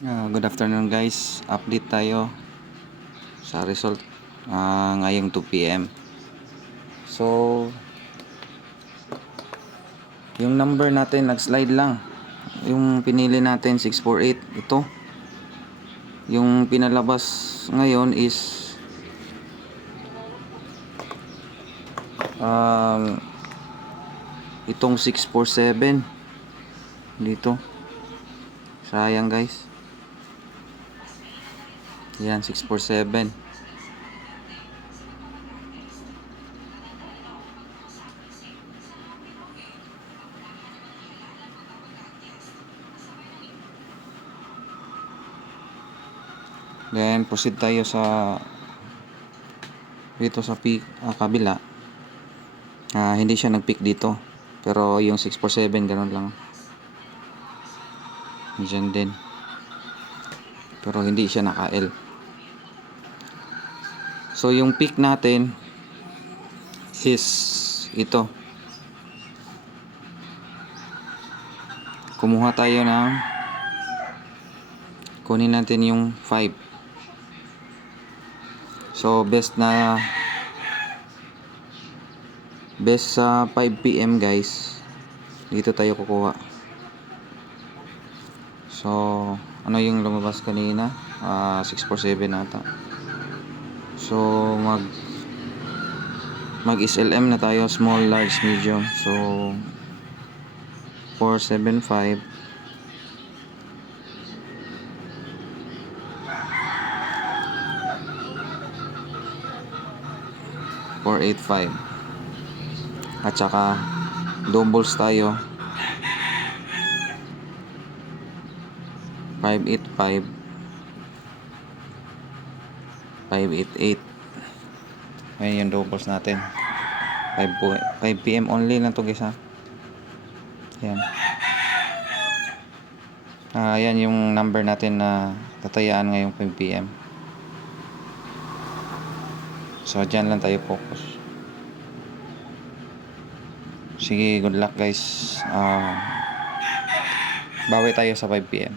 Good afternoon guys, update tayo sa result ngayong 2 p.m. So yung number natin nag-slide lang. Yung pinili natin 648, ito. Yung pinalabas ngayon is itong 647 dito. Sayang guys. Yan, 647. Then proceed tayo sa dito sa peak kabila. Hindi siya nag-peak dito. Pero yung 647 ganun lang. Diyan din. Pero hindi siya naka-L. So yung peak natin is ito. Kumuha tayo ng kunin natin yung 5. So best sa 5 PM guys, dito tayo kukuha. So ano yung lumabas kanina? 647 nata. So mag SLM na tayo, small, large, medium. So 475 485 at saka doubles tayo 585 588. Ayan yung doubles natin. 5 PM only lang to guys ha. Ayan. Ayan yung number natin na tatayaan ngayong 5 PM. So dyan lang tayo focus. Sige, good luck guys. Bawi tayo sa 5 PM.